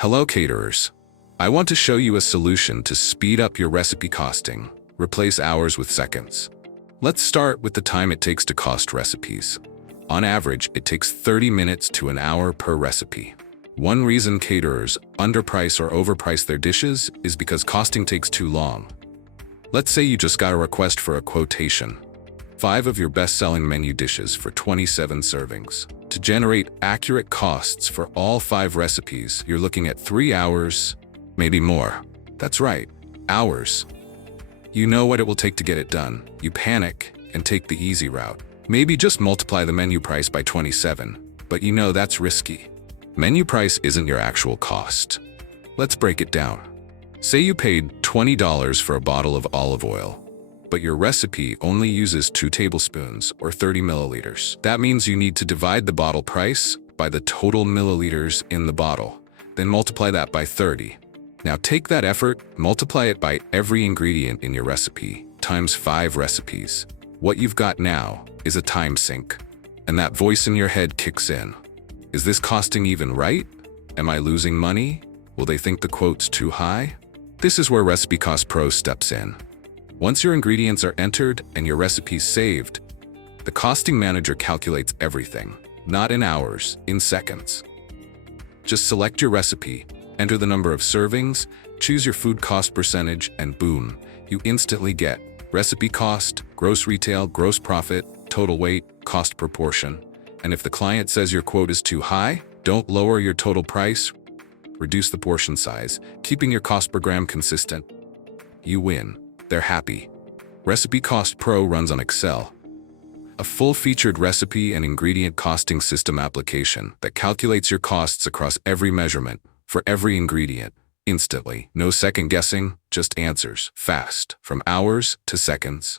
Hello, caterers. I want to show you a solution to speed up your recipe costing. Replace hours with seconds. Let's start with the time it takes to cost recipes. On average, it takes 30 minutes to an hour per recipe. One reason caterers underprice or overprice their dishes is because costing takes too long. Let's say you just got a request for a quotation. 5 of your best-selling menu dishes for 27 servings. To generate accurate costs for all 5 recipes, you're looking at 3 hours, maybe more. That's right, hours. You know what it will take to get it done. You panic and take the easy route. Maybe just multiply the menu price by 27, but you know that's risky. Menu price isn't your actual cost. Let's break it down. Say you paid $20 for a bottle of olive oil, but your recipe only uses 2 tablespoons or 30 milliliters. That means you need to divide the bottle price by the total milliliters in the bottle, then multiply that by 30. Now take that effort, multiply it by every ingredient in your recipe, times 5 recipes. What you've got now is a time sink, and that voice in your head kicks in. Is this costing even right? Am I losing money? Will they think the quote's too high? This is where Recipe Cost Pro steps in. Once your ingredients are entered and your recipe's saved, the costing manager calculates everything, not in hours, in seconds. Just select your recipe, enter the number of servings, choose your food cost percentage, and boom, you instantly get recipe cost, gross retail, gross profit, total weight, cost per portion. And if the client says your quote is too high, don't lower your total price, reduce the portion size, keeping your cost per gram consistent. You win. They're happy. Recipe Cost Pro runs on Excel, a full-featured recipe and ingredient costing system application that calculates your costs across every measurement, for every ingredient, instantly. No second guessing, just answers, fast, from hours to seconds.